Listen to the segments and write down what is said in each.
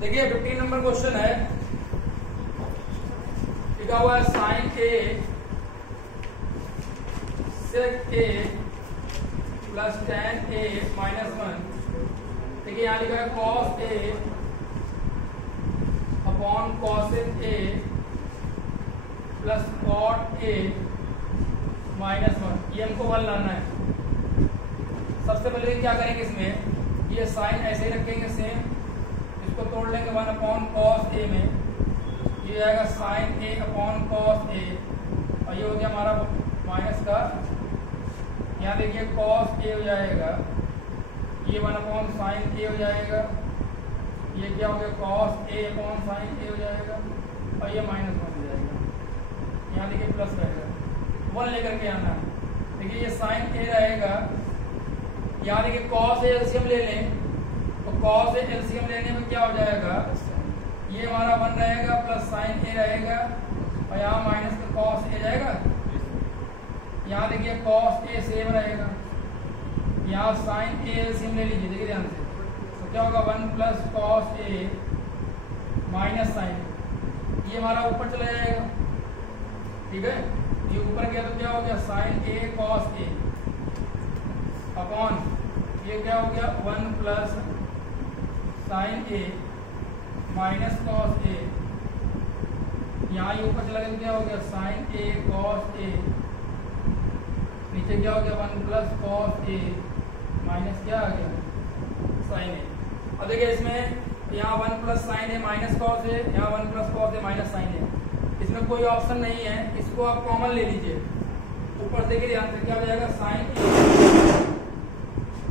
देखिए 15 number question है, लिखा हुआ है sine A sec A plus tan A minus 1। देखिए यहाँ लिखा है cos A upon cosec A plus cot A minus 1। ये हमको 1 लाना है। सबसे पहले क्या करेंगे, इसमें ये साइन ऐसे ही रखेंगे सेम, इसको तोड़ लेंगे 1 अपॉन कॉस ए में, ये आएगा sign A upon cos A, और ये हो गया हमारा माइनस का, यहाँ देखिए कॉस ए हो जाएगा, ये 1 अपॉन साइन ए हो जाएगा, ये क्या हो गया कॉस ए अपॉन साइन ए हो जाएगा, और ये माइनस 1 हो जाएगा। यहाँ देखिए प्लस रहेगा, 1 लेकर के आना है। देखिए ये साइन ए रहेगा, यहाँ देखिए कॉस ए एलसीएम ले लें, तो कॉस ए एलसीएम लेने में क्या हो जाएगा, ये हमारा 1 रहेगा प्लस साइन ए रहेगा, और यहाँ माइनस का कॉस ए जाएगा। यहाँ देखिए कॉस ए सेम रहेगा, यहाँ साइन ए एलसीएम ले लीजिए, देखिए ध्यान से, तो क्या होगा 1 plus cos A minus sign, ये हमारा ऊपर चला जाएगा, ठीक है। ये ऊपर गया तो क्या हो गया sign A cos A upon ये क्या हो गया 1 plus sign A minus cos A, यहाँ ये ऊपर चला गया तो क्या हो गया साइन ए कॉस ए, नीचे क्या हो गया 1 प्लस कॉस ए माइनस क्या आ गया साइन ए। अब देखिए इसमें यहाँ 1 plus sign A minus cos A, यहाँ 1 plus cos A minus sign ए, इसमें कोई ऑप्शन नहीं है, इसको आप कॉमन ले लीजिए। ऊपर देखिए ध्यान से क्या हो जाएगा साइन ए,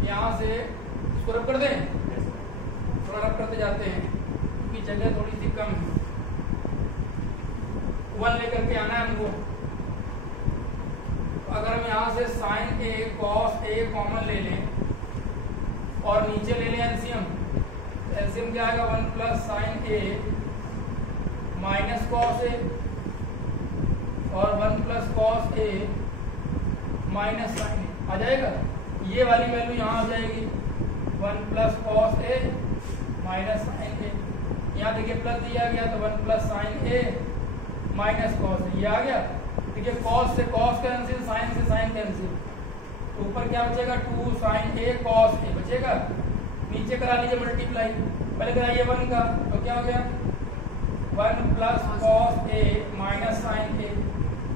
यहाँ से इसको रब कर दें, थोड़ा रब करते जाते हैं क्योंकि जगह थोड़ी सी कम है। 1 लेकर के आना है हमको। अगर हम यहाँ से sign A cos A common ले लें और नीचे ले लें एलसीएम, एलसीएम क्या आएगा 1 plus sign A minus cos A और 1 plus cos A minus sign ए आ जाएगा। ये वाली वैल्यू यहाँ आ जाएगी 1 plus cos A minus sign ए, यहाँ देखिए प्लस दिया गया तो 1 plus sign A minus cos A, ये आ गया। देखिए कॉस से कॉस कैंसिल, साइन से साइन कैंसिल, तो ऊपर क्या बचेगा 2 साइन ए कॉस ए बचेगा। नीचे करा लीजिए मल्टीप्लाई, पहले कराइए 1 का तो क्या हो गया 1 plus cos A minus sign ए,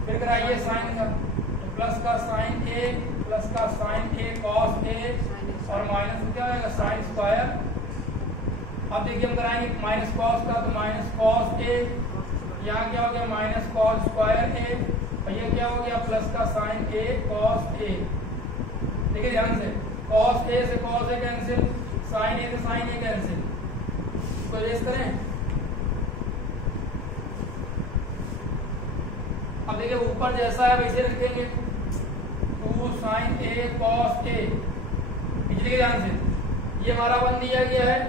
फिर कराइए साइन का तो प्लस का साइन ए प्लस का साइन ए कॉस ए और माइनस क्या आएगा साइन स्क्वायर। अब देखिए हम कराएंगे माइनस कॉस का तो माइनस कॉस ए, यहाँ क्या हो गया माइनस कॉस स्क्वायर ए, और ये क्या हो गया प्लस का साइन ए कॉस ए। देखिए ध्यान से कॉस ए से कॉस ए कैंसिल, साइन ए से साइन ए कैंसिल, तो रेस करें। अब देखिए ऊपर जैसा है वैसे रखेंगे 2 साइन ए कॉस ए, पिछले के ध्यान से ये हमारा 1 दिया गया है,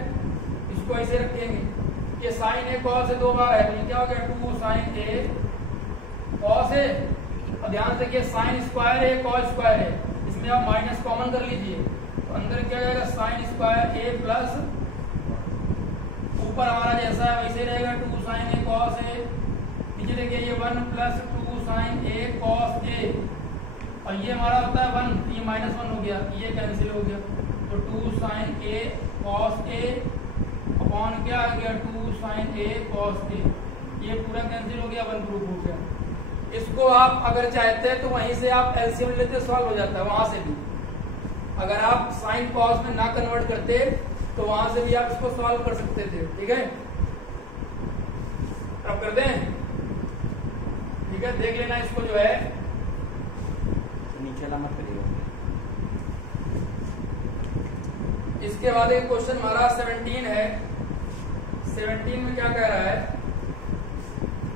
इसको ऐसे रखेंगे। ये साइन ए कॉस ए 2 बार है तो ये क्या हो गया 2 साइन ए कॉस ए, और ध्यान से साइन स्क्वायर ए कॉस स्क्वायर है, इसमें आप माइनस कॉमन कर लीजिए तो अंदर क्या जाएगा साइन स्क्वायर ए प्लस ऊपर हमारा जैसा है वैसे रहेगा 2 साइन ए कॉस ए, नीचे देखिए ये 1 plus 2 sign A cos A, और ये हमारा होता है 1, ये माइनस 1 हो गया, ये कैंसिल हो गया तो 2 sign A cos A upon क्या आ गया 2 साइन ए कॉस ए, ये पूरा कैंसिल हो गया 1 प्रूफ हो गया। इसको आप अगर चाहते हैं तो वहीं से आप एलसीएम लेते सॉल्व हो जाता है, वहां से भी अगर आप साइन कॉस में ना कन्वर्ट करते तो वहां से भी आप इसको सॉल्व कर सकते थे, ठीक है। अब कर दें, ठीक है, देख लेना इसको जो है नीचे मत करिएगा। इसके बाद एक क्वेश्चन हमारा 17 है। 17 में क्या कह रहा है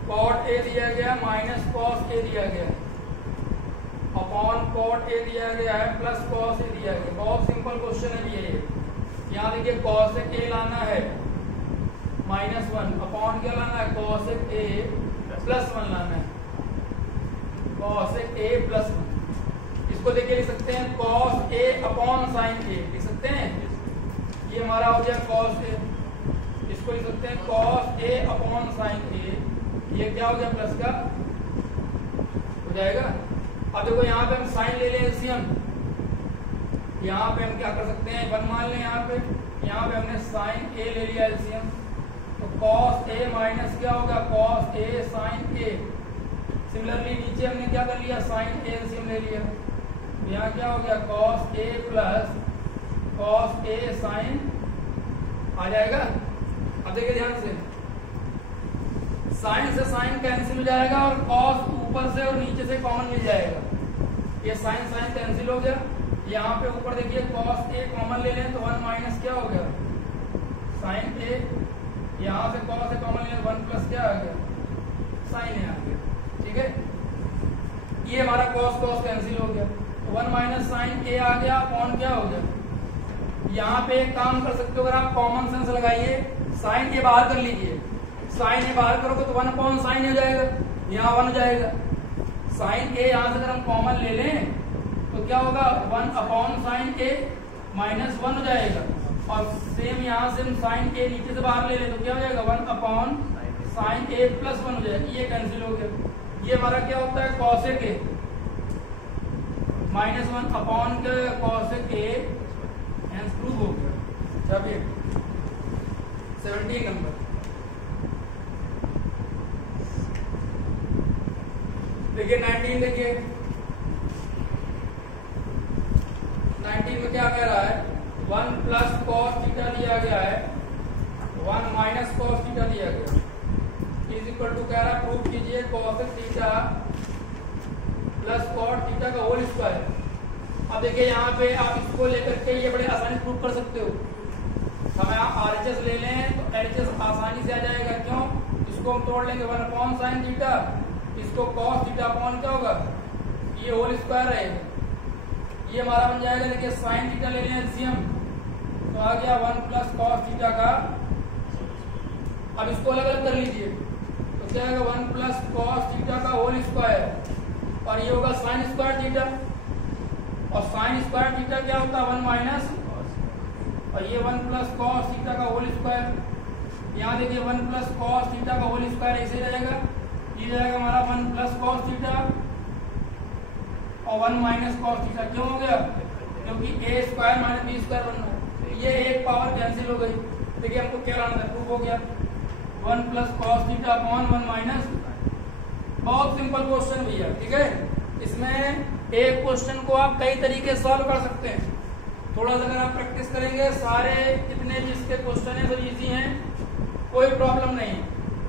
कॉट ए दिया गया माइनस कॉस ए दिया गया अपॉन कॉट ए दिया गया है प्लस कॉस ए दिया गया। बहुत सिंपल क्वेश्चन है ये। यहाँ देखिए कॉस ए लाना है -1 अपॉन क्या लाना है कॉस ए +1 लाना है, कॉस ए +1। इसको देखिए लिख सकते हैं कॉस ए अपॉन साइन ए लिख सकते हैं। ये हमारा हो गया कॉस ए, इसको लिख सकते हैं cos a upon sin a, ये क्या हो गया प्लस का हो जाएगा। अब देखो यहाँ पे हम साइन ले लें एलसीएम, यहाँ पे हम क्या कर सकते हैं 1 मान लें, यहाँ पे हमने साइन a ले लिया एलसीएम, तो cos a माइनस क्या होगा cos a sin a। Similarly नीचे हमने क्या कर लिया साइन a एलसीएम ले लिया, यहाँ क्या हो गया cos a plus cos a sin आ जाएगा। अब देखिए ध्यान से, साइन से साइन कैंसिल हो जाएगा और cos ऊपर से और नीचे से कॉमन मिल जाएगा, ये साइन साइन कैंसिल हो गया। यहाँ पे ऊपर देखिए cos a कॉमन ले लें तो 1 माइनस क्या हो गया sin a, यहाँ से cos a कॉमन ले लें 1 प्लस क्या आ गया sin a आ गया, ठीक है। ये हमारा cos cos कैंसिल हो गया, 1 माइनस sin a आ गया अपॉन क्या हो गया। यहाँ पे एक काम कर सकते हो, अगर आप कॉमन सेंस लगाइए sin a बाहर कर लीजिए, sin a बाहर करोगे तो 1 अपॉन sin हो जाएगा, यहाँ 1 हो जाएगा। sin a यहाँ से अगर हम कॉमन ले लें तो क्या होगा 1 अपॉन sin a माइनस 1 हो जाएगा, और सेम यहाँ से हम sin a नीचे से बाहर ले लें तो क्या हो जाएगा 1 अपॉन sin a प्लस 1 हो जाएगा, ये कैंसिल हो गया। ये हमारा क्या होता है cosec a minus 1 upon cosec a, hence prove हो गया। जब ये 17 नंबर देखिए 19 देखिए 19 में क्या कह रहा है 1 प्लस cos थीटा दिया गया है, 1 माइनस cos थीटा दिया गया, इज इक्वल टू कह रहा है प्रूव कीजिए cosec theta plus cot theta का होल स्क्वायर। अब देखिए यहाँ पे आप इसको लेकर के ये बड़े आसानी प्रूव कर सकते हो, हम यहाँ RHS ले लें तो LHS आसानी से आ जाएगा, क्यों इसको हम तोड़ लेंगे 1 अपॉन साइन थीटा, इसको cos थीटा अपॉन क्या होगा ये होल स्क्वायर रहेगा, ये हमारा बन जाएगा। देखिए साइन थीटा ले लें एलसीएम तो आ गया 1 प्लस cos थीटा का, अब इसको अलग अलग कर लीजिए तो क्या आएगा 1 प्लस cos थीटा का होल स्क्वायर, और ये होगा साइन स्क्वायर थीटा, और साइन स्क्वायर थीटा क्या होता है 1 माइनस, और ये 1 प्लस cos थीटा का होल स्क्वायर। यहाँ देखिए 1 प्लस cos थीटा का होल स्क्वायर ऐसे रहेगा, ये जाएगा हमारा 1 प्लस cos थीटा और 1 माइनस cos थीटा, क्यों हो गया क्योंकि a square minus b square बन रहा है, ये एक पावर कैंसिल हो गई। देखिए हमको क्या लाना था, प्रूफ हो गया 1 plus cos theta upon 1 minus, बहुत सिंपल क्वेश्चन भैया, ठीक है। इसमें एक क्वेश्चन को आप कई तरीके से सॉल्व कर सकते हैं, थोड़ा सा अगर आप प्रैक्टिस करेंगे सारे जितने भी इसके क्वेश्चन है सब इजी हैं, कोई प्रॉब्लम नहीं।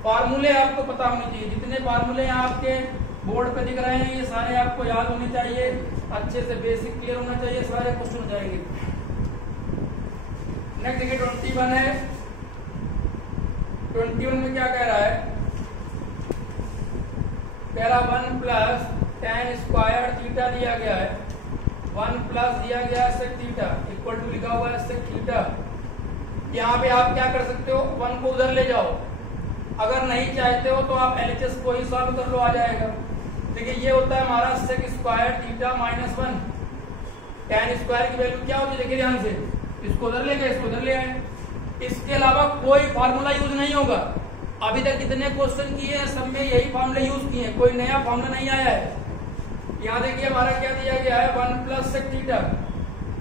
फार्मूले आपको पता होने चाहिए, जितने फार्मूले यहाँ आपके बोर्ड पे दिख रहे हैं ये सारे आपको याद होने चाहिए, अच्छे से बेसिक क्लियर होना चाहिए, सारे क्वेश्चन हो जाएंगे। नेक्स्ट देखिए 21 है, 21 में क्या कह रहा है, कह रहा 1 प्लस tan स्क्वायर थीटा दिया गया है, 1 प्लस दिया गया है sec थीटा इक्वल टू लिखा हुआ है sec थीटा। यहाँ पे आप क्या कर सकते हो 1 को उधर ले जाओ, अगर नहीं चाहते हो तो आप LHS को ही सॉल्व कर लो, आ जाएगा। देखिए ये होता है हमारा sec square theta minus 1, tan square की वैल्यू क्या होती है देखिए ध्यान से, इसको उधर ले गए इसको उधर ले आए, इसके अलावा कोई फार्मूला यूज नहीं होगा। अभी तक जितने क्वेश्चन किए हैं सब में यही फार्मूला यूज किए हैं, कोई नया फार्मूला नहीं आया है। यहाँ देखिए हमारा क्या दिया गया है 1 प्लस sec थीटा,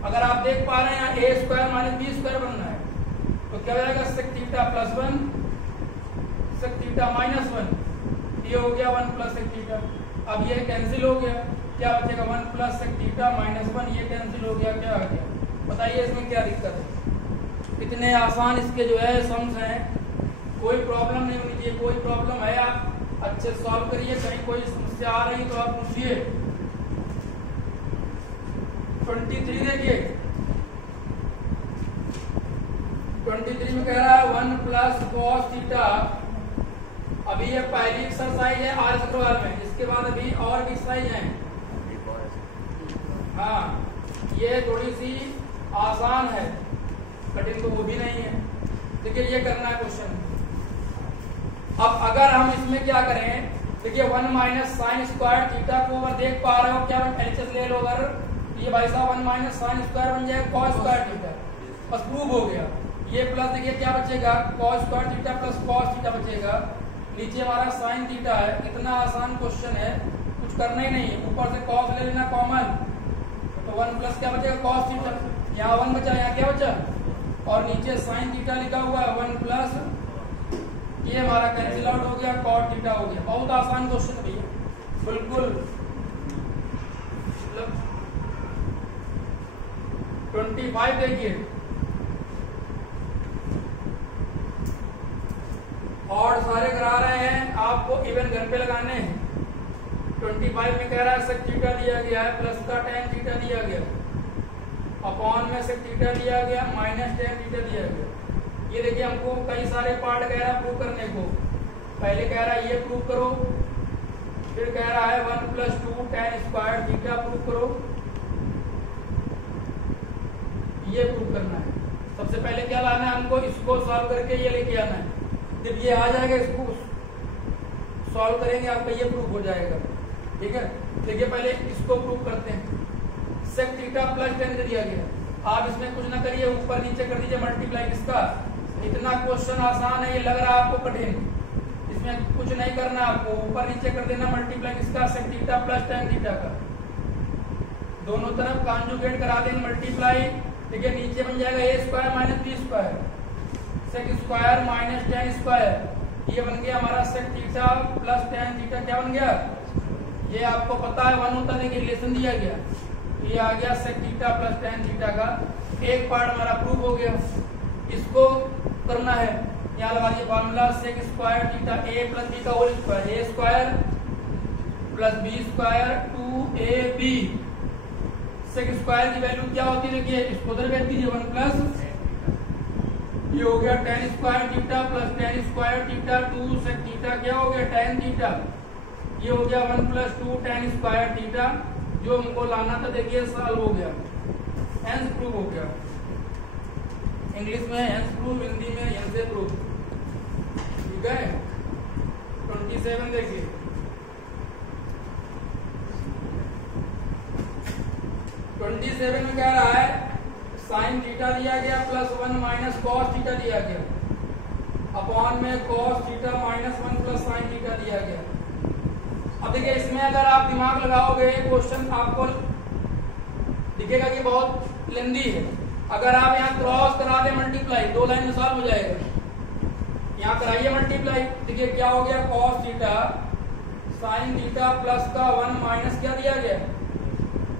अगर आप देख पा रहे हैं यहाँ a square minus b square बनना है तो क्या हो जाएगा sec theta plus 1 sec theta minus 1, ये हो गया 1 प्लस sec थीटा। अब ये कैंसिल हो गया, क्या बचेगा 1 प्लस sec थीटा माइनस 1, ये कैंसिल हो गया, क्या आ गया बताइए इसमें क्या दिक्कत है। इतने आसान इसके जो है सम्स हैं, कोई प्रॉब्लम नहीं होनी चाहिए, कोई प्रॉब्लम है आप अच्छे सॉल्व करिए, कहीं कोई समस्या आ रही तो आप पूछिए। 23 देखिए 23 में कह रहा है 1 प्लस cos थीटा, अभी ये पहली एक्सरसाइज है आर सवाल में, इसके बाद अभी और भी एक्सरसाइज है। हाँ ये थोड़ी सी आसान है, कठिन तो वो भी नहीं है। देखिए ये करना है क्वेश्चन। अब अगर हम इसमें क्या करें, देखिए 1 माइनस साइन स्क्वायर थीटा को अगर देख पा रहे हो क्या LHS ले लो, अगर ये भाई साहब 1 माइनस साइन स्क्वायर बन जाएगा cos स्क्वायर थीटा, बस प्रूव हो गया। ये प्लस देखिए क्या बचेगा, cos square theta plus cos theta बचेगा। नीचे हमारा sin थीटा है। कितना आसान क्वेश्चन है, कुछ करना ही नहीं, ऊपर से cos ले लेना कॉमन, तो 1 प्लस क्या बचेगा cos थीटा, यहाँ 1 बचा, यहाँ क्या बचा, और नीचे sin थीटा लिखा हुआ है 1 प्लस, ये हमारा कैंसिल आउट हो गया, cot थीटा हो गया। बहुत आसान क्वेश्चन भैया, बिल्कुल 25 देखिए, और सारे करा रहे हैं, आपको इवन घर पे लगाने हैं। 25 में कह रहा है sec थीटा दिया गया है, प्लस का tan थीटा दिया गया, अपॉन में sec थीटा दिया गया, माइनस tan थीटा दिया गया। ये देखिए हमको कई सारे पार्ट कह रहा है प्रूव करने को। पहले कह रहा है ये प्रूव करो, फिर कह रहा है 1 + 2 tan स्क्वायर थीटा प्रूव करो, ये प्रूव करना है। सबसे पहले क्या लाना है हमको, इसको सॉल्व करके ये लेके आना है। जब ये आ जाएगा, इसको सॉल्व करेंगे, आपका ये प्रूफ हो जाएगा। ठीक है, देखिए पहले इसको प्रूफ करते हैं। sec थीटा प्लस tan दिया गया, आप इसमें कुछ ना करिए, ऊपर नीचे कर दीजिए मल्टीप्लाई किसका। इतना क्वेश्चन आसान है, ये लग रहा है आपको कठिन, इसमें कुछ नहीं करना आपको, ऊपर नीचे कर देना मल्टीप्लाई किसका, sec theta plus tan theta का। दोनों तरफ कॉन्जुगेट करा देंगे मल्टीप्लाई। देखिए नीचे बन जाएगा a square minus b square, sec square minus tan square, ये बन गया हमारा sec theta plus tan theta. क्या बन गया, ये आपको पता है 1 होता है, रिलेशन दिया गया, ये आ गया sec theta plus tan theta का। एक पार्ट हमारा प्रूव हो गया, इसको करना है, यहाँ लगा दिए formula sec square theta a plus b का whole square, a square plus b square 2ab। sec square की वैल्यू क्या होती है, देखिए इसको उधर भेज दीजिए 1 प्लस, ये हो गया tan square theta plus tan square theta 2 sec theta, क्या हो गया tan थीटा, ये हो गया 1 + 2 tan स्क्वायर थीटा। जो हमको लाना था देखिए सॉल्व हो गया, हेंस प्रूव हो गया। इंग्लिश में हेंस प्रूव, हिंदी में हेंस प्रूव। ठीक है, 27 देखिए, 27 में कह रहा है sin थीटा दिया गया प्लस 1 माइनस cos थीटा दिया गया, अपॉन में cos theta minus 1 plus sin theta दिया गया। अब देखिए इसमें अगर आप दिमाग लगाओगे, क्वेश्चन आपको दिखेगा कि बहुत लेंदी है। अगर आप यहाँ क्रॉस करा दे मल्टीप्लाई, 2 लाइन में सॉल्व हो जाएगा। यहाँ कराइए मल्टीप्लाई, देखिए क्या हो गया, cos theta sin theta plus का 1 माइनस क्या दिया गया,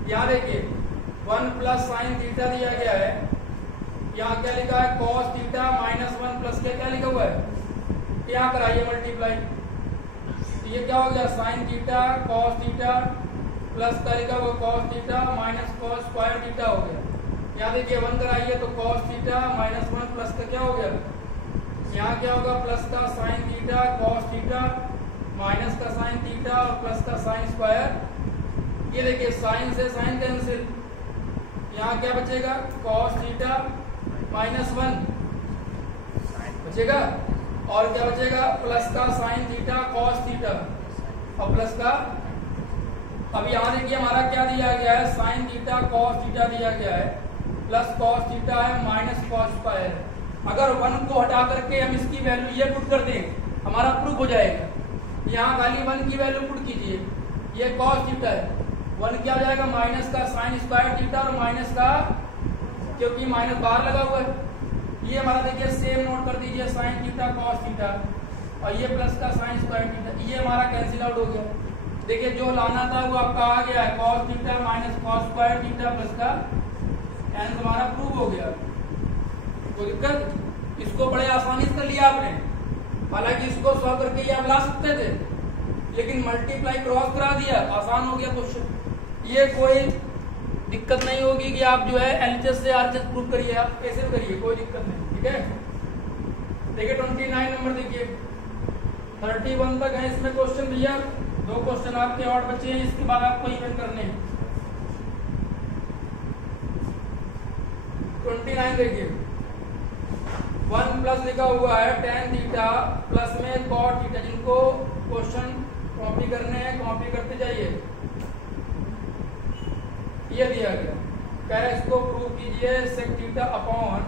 यहाँ देखिए 1 प्लस sin थीटा दिया गया है, यहाँ क्या लिखा है cos थीटा माइनस 1 प्लस क्या लिखा हुआ है, यहाँ कराइए मल्टीप्लाई, तो ये क्या हो गया sin theta cos theta plus का लिखा हुआ cos theta minus cos square theta हो गया। यहाँ देखिए 1 कराइए तो cos थीटा माइनस 1 प्लस का क्या हो गया, यहाँ क्या होगा प्लस का sin theta cos theta minus का sin थीटा और प्लस का sin स्क्वायर। ये देखिए sin से sin कैंसिल, यहाँ क्या बचेगा cos थीटा माइनस 1 बचेगा, और क्या बचेगा प्लस का sin थीटा cos थीटा और प्लस का, अब यहाँ देखिए हमारा क्या दिया गया है, sin थीटा cos थीटा दिया गया है, प्लस cos थीटा है माइनस cos स्क्वायर। अगर 1 को हटा करके हम इसकी वैल्यू ये पुट कर दें, हमारा प्रूफ हो जाएगा। यहाँ खाली 1 की वैल्यू पुट कीजिए, ये cos थीटा है, 1 क्या हो जाएगा माइनस का sin स्क्वायर थीटा और माइनस का, क्योंकि माइनस बाहर लगा हुआ है, ये हमारा देखिए सेम नोट कर दीजिए sin थीटा cos थीटा और ये प्लस का sin स्क्वायर थीटा, ये हमारा कैंसिल आउट हो गया। देखिए जो लाना था वो आपका आ गया है, cos theta minus cos square theta plus का, एंड हमारा प्रूव हो गया। कोई दिक्कत, इसको बड़े आसानी से कर लिया आपने, हालांकि इसको सॉल्व करके ये आप ला सकते थे, लेकिन मल्टीप्लाई क्रॉस करा दिया, आसान हो गया क्वेश्चन। ये कोई दिक्कत नहीं होगी कि आप जो है एलएचएस से आरएचएस प्रूव करिए, आप कैसे भी करिए, कोई दिक्कत नहीं। ठीक है, देखिए 29 नंबर देखिए, 31 तक है इसमें क्वेश्चन भैया, 2 क्वेश्चन आपके और बचे हैं, इसके बाद आपको इवन करने हैं। 29 देखिए, 1 प्लस लिखा हुआ है tan थीटा प्लस में cot थीटा, जिनको क्वेश्चन कॉपी करने हैं कॉपी करते जाइए। ये दिया गया, कह रहा है इसको प्रूव कीजिए sec theta upon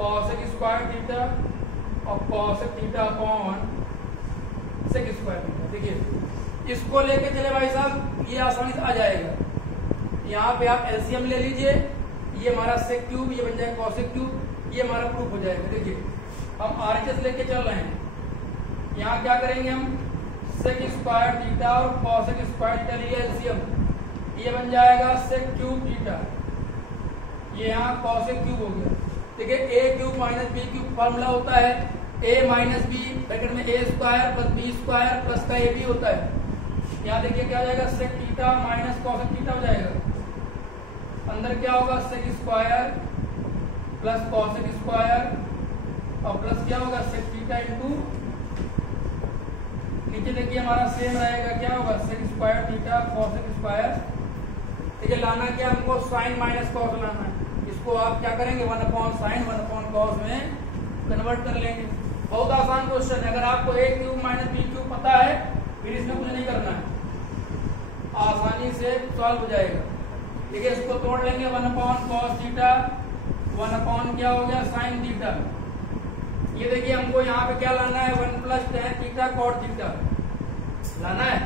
cosec square theta और cosec theta upon sec square theta. देखिए इसको लेके चले भाई साहब, ये आसानी से आ जाएगा। यहाँ पे आप एलसीएम ले लीजिए, ये हमारा सेक क्यूब, ये बन जाएगा कॉसेक क्यूब, ये हमारा प्रूफ हो जाएगा। देखिए हम आरएचएस लेके चल रहे हैं, यहाँ क्या करेंगे हम, सेक स्क्वायर थीटा और कॉसेक स्क्वायर थीटा लिए एलसीएम, ये बन जाएगा सेक क्यूब थीटा, ये यहाँ कॉसेक क्यूब हो गया। देखिए A cube minus B cube formula होता है ए माइनस बी ब्रैकेट में A square plus B square plus का ए बी होता है। यहाँ देखिए क्या हो जाएगा, sec theta minus cosec theta हो जाएगा, अंदर क्या होगा sec square plus cosec square और प्लस क्या होगा सेक थीटा इंटू, नीचे देखिए हमारा सेम रहेगा, क्या होगा sec square theta cosec square. देखिए लाना क्या हमको, साइन माइनस कॉस लाना है, इसको आप क्या करेंगे 1 अपॉन साइन 1 अपॉन कॉस में कन्वर्ट कर लेंगे। बहुत आसान क्वेश्चन है, अगर आपको ए क्यूब माइनस बी क्यूब पता है फिर इसमें कुछ नहीं करना है, आसानी से सॉल्व हो जाएगा। देखिए इसको तोड़ लेंगे 1 अपॉन कॉस थीटा 1 अपॉन क्या हो गया साइन थीटा। ये देखिए हमको यहाँ पे क्या लाना है 1 plus tan theta cot theta लाना है,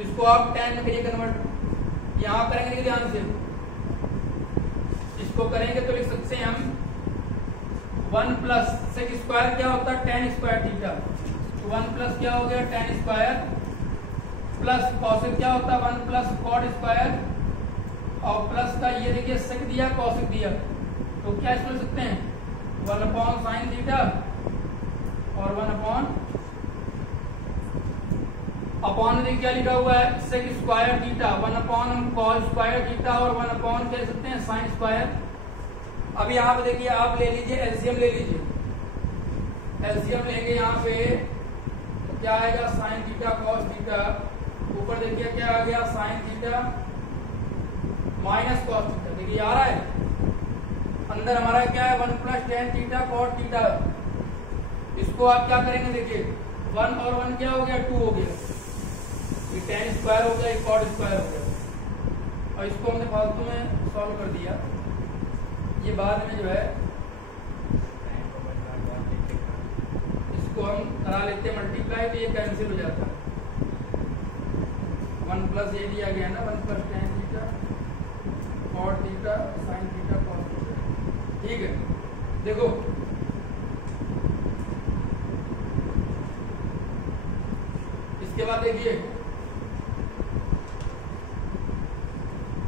इसको आप tan में करिए कन्वर्ट, यहाँ करेंगे ध्यान से, इसको करेंगे तो लिख सकते हैं हम 1 प्लस सेक स्क्वायर क्या होता है tan स्क्वायर थीटा, 1 प्लस क्या हो गया tan स्क्वायर प्लस कॉसेक क्या होता है 1 प्लस कॉट स्क्वायर और प्लस का ये देखिए सेक दिया कॉसेक दिया, तो क्या इसमें लिख सकते हैं 1 अपॉन साइन थीटा और 1 अपॉन देखिए क्या लिखा हुआ है सेक स्क्वायर थीटा 1 अपॉन हम कॉस स्क्वायर थीटा और 1 अपॉन कह सकते हैं साइन स्क्वायर। अब यहाँ पे देखिए आप ले लीजिए एलसीएम ले लीजिए, एलसीएम लेंगे यहाँ पे तो क्या आएगा साइन थीटा कॉस थीटा, ऊपर देखिए क्या आ गया sine theta minus cos theta, देखिए आ रहा है, अंदर हमारा क्या है 1 plus tan theta cot theta. इसको आप क्या करेंगे देखिए 1 और 1 क्या हो गया 2 हो गया, ये tan स्क्वायर हो गया, ये कॉट स्क्वायर हो गया और इसको हमने फालतू में सॉल्व कर दिया। ये बाद में जो है इसको हम करा लेते हैं मल्टीप्लाई, तो ये कैंसिल हो जाता है, 1 प्लस ये दिया गया ना 1 plus tan theta cot theta sine theta cos theta, ठीक है। देखो इसके बाद देखिए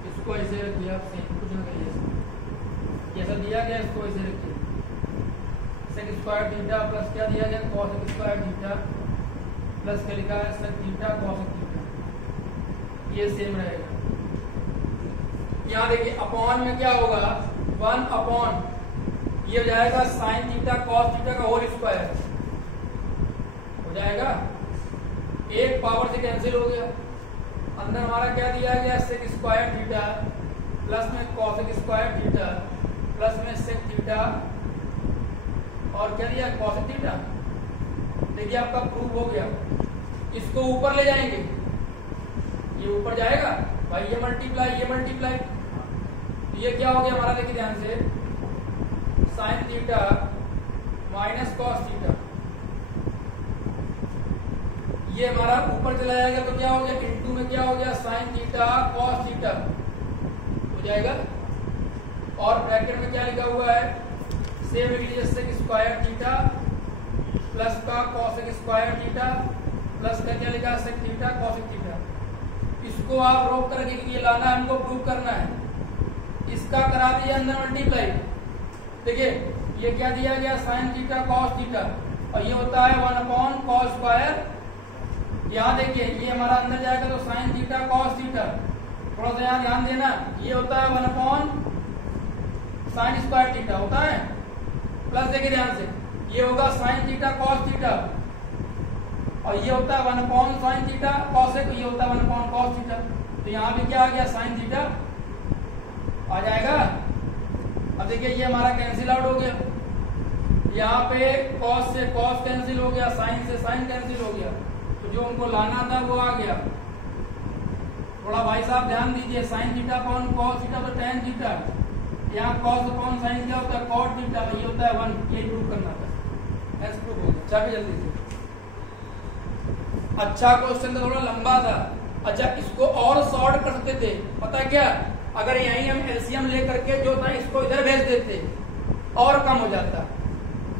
इसको ऐसे रखिए, आप सेम कुछ ना करिए, जैसा दिया गया इसको ऐसे रखिए, सेक स्क्वायर थीटा प्लस क्या दिया गया कॉसेक स्क्वायर थीटा प्लस क्या लिखा है सेक थीटा कॉसेक थीटा, ये सेम रहेगा। यहाँ देखिए अपॉन में क्या होगा 1 अपॉन ये हो जाएगा साइन थीटा कॉस थीटा का होल स्क्वायर हो जाएगा, एक पावर से कैंसिल हो गया, अंदर हमारा क्या दिया गया सेक स्क्वायर थीटा प्लस में कॉसेक स्क्वायर थीटा प्लस में सेक थीटा और क्या दिया कॉसेक थीटा। देखिए आपका प्रूफ हो गया, इसको ऊपर ले जाएंगे, ये ऊपर जाएगा भाई, ये मल्टीप्लाई, ये क्या हो गया हमारा देखिए ध्यान से sign theta minus cos theta, ये हमारा ऊपर चला जाएगा तो क्या हो गया इनटू में क्या हो गया साइन थीटा कॉस थीटा हो जाएगा और ब्रैकेट में क्या लिखा हुआ है सेम लिख लीजिए सेक स्क्वायर थीटा प्लस का कॉसेक स्क्वायर थीटा प्लस का क्या लिखा है सेक थीटा कॉसेक थीटा। इसको आप रोक कर ये लाना है, हमको प्रूव करना है, इसका करा दिया अंदर मल्टीप्लाई, देखिए ये क्या दिया गया साइन थीटा कॉस थीटा और ये होता है 1 अपॉन कॉस स्क्वायर। यहाँ देखिए ये हमारा अंदर जाएगा तो साइन थीटा कॉस थीटा, थोड़ा सा यहाँ ध्यान देना, ये होता है 1 अपॉन साइन स्क्वायर थीटा होता है प्लस देखिए ध्यान से ये होगा साइन थीटा कॉस थीटा और ये होता है 1 अपॉन साइन थीटा कॉसेक, ये होता है 1 अपॉन कॉस थीटा। तो यहाँ भी क्या आ गया साइन थीटा आ जाएगा। अब देखिए ये हमारा कैंसिल आउट हो गया, यहाँ पे कॉस से कॉस कैंसिल हो गया, साइन से साइन कैंसिल हो गया, तो जो हमको लाना था वो आ गया। थोड़ा भाई साहब ध्यान दीजिए, sine theta upon cos theta तो tan थीटा, यहाँ cos अपॉन sin क्या होता है, cot थीटा, ये होता है 1, ये प्रूव करना था, ऐसे प्रूव हो गया। चाहे जल्दी से, अच्छा क्वेश्चन था, थोड़ा लंबा था। अच्छा, इसको और शॉर्ट कर सकते थे, पता क्या, अगर यही हम एलसीएम लेकर के जो था इसको इधर भेज देते और कम हो जाता।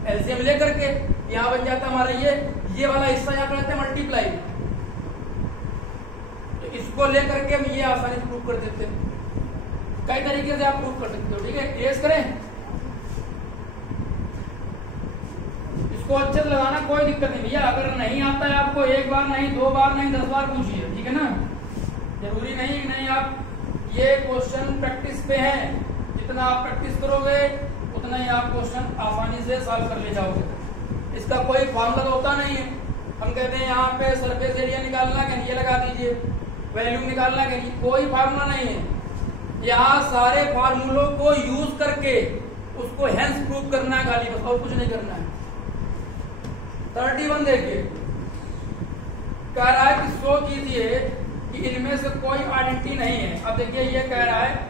एलसीएम लेकर के यहाँ बन जाता हमारा ये वाला हिस्सा यहाँ करते हैं मल्टीप्लाई, तो इसको लेकर के हम ये आसानी से प्रूव कर देते। कई तरीके से आप प्रूव कर सकते हो, ठीक है। ट्रेस करें, इसको अच्छे से लगाना, कोई दिक्कत नहीं भैया। अगर नहीं आता है आपको, एक बार नहीं, 2 बार नहीं, 10 बार पूछिए, ठीक है ना। जरूरी नहीं आप ये क्वेश्चन प्रैक्टिस पे है, जितना आप प्रैक्टिस करोगे उतना ही आप क्वेश्चन आसानी से सॉल्व कर ले जाओगे। इसका कोई फॉर्मूला तो होता नहीं है। हम कहते हैं यहाँ पे सरफेस एरिया निकालना है, ये लगा दीजिए, वैल्यू निकालना है, कोई फार्मूला नहीं है। यहाँ सारे फार्मूलों को यूज करके उसको हेंस प्रूव करना है खाली, बस और कुछ नहीं करना है। 31 देखिए, कह रहा है कि शो कीजिए कि इनमें से कोई आइडेंटिटी नहीं है। अब देखिए ये कह रहा है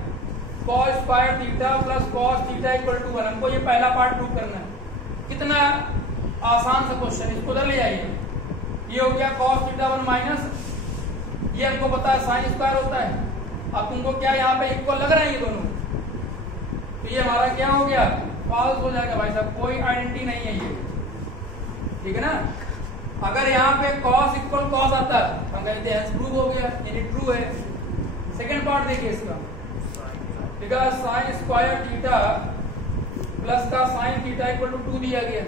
cos square theta plus cos theta equal to 1, हमको ये पहला पार्ट प्रूव करना है। कितना आसान सा क्वेश्चन, इसको उधर ले जाइए। ये हो गया cos थीटा 1 माइनस, ये हमको पता है sin स्क्वायर होता है। अब तुमको क्या यहाँ पे इक्वल लग रहा है ये दोनों, तो ये हमारा क्या हो गया, फॉल्स हो जाएगा भाई साहब, कोई आइडेंटिटी नहीं है ये, ठीक है ना। अगर यहाँ पे cos इक्वल cos आता है हम कहते हैं प्रूव हो गया, यानी ट्रू है। सेकंड पार्ट देखिए इसका, because sin square theta plus का sin थीटा इक्वल टू 2 दिया गया,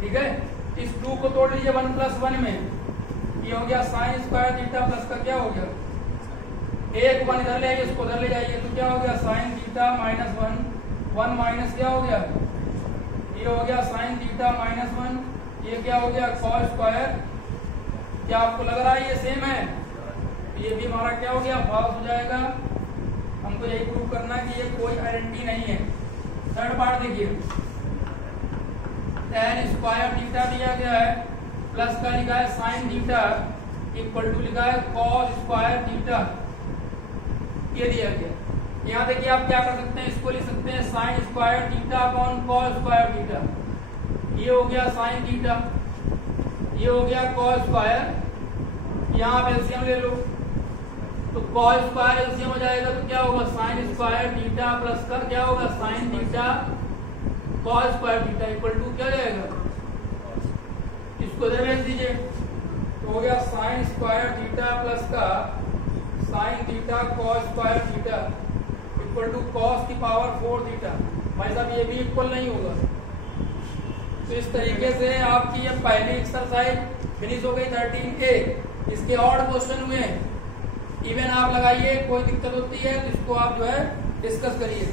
ठीक है। इस 2 को तोड़ लीजिए 1 प्लस 1 में, ये हो गया sin स्क्वायर थीटा प्लस का क्या हो गया, एक 1 इधर ले आइए, इसको उधर ले जाइए, तो क्या हो गया sin थीटा माइनस 1 माइनस क्या हो गया, ये हो गया sin थीटा माइनस 1, ये क्या हो गया cos स्क्वायर। क्या आपको लग रहा है ये सेम है, ये भी हमारा क्या हो गया, फॉल्स हो जाएगा। हमको यही प्रूव करना है कि ये कोई आइडेंटिटी नहीं है। थर्ड पार्ट देखिए, tan स्क्वायर थीटा दिया गया है, प्लस का लिखा है sin थीटा इक्वल टू लिखा है cos स्क्वायर थीटा, ये दिया गया। यहाँ देखिए आप क्या कर सकते हैं, इसको लिख सकते हैं sin square theta upon cos square theta, ये हो गया sin थीटा, ये हो गया cos स्क्वायर। यहाँ आप एलसीएम ले लो, तो cos स्क्वायर एलसीएम हो जाएगा, तो क्या होगा sin स्क्वायर थीटा प्लस का क्या होगा sin theta cos square theta equal to क्या जाएगा, इसको इधर भेज दीजिए, तो हो गया sin स्क्वायर थीटा प्लस का sin theta cos square theta equal to cos की पावर 4 थीटा। भाई साहब ये भी इक्वल नहीं होगा। तो इस तरीके से आपकी ये पहली एक्सरसाइज फिनिश हो गई 13A। इसके और क्वेश्चन हुए, इवन आप लगाइए, कोई दिक्कत होती है तो इसको आप जो है डिस्कस करिए।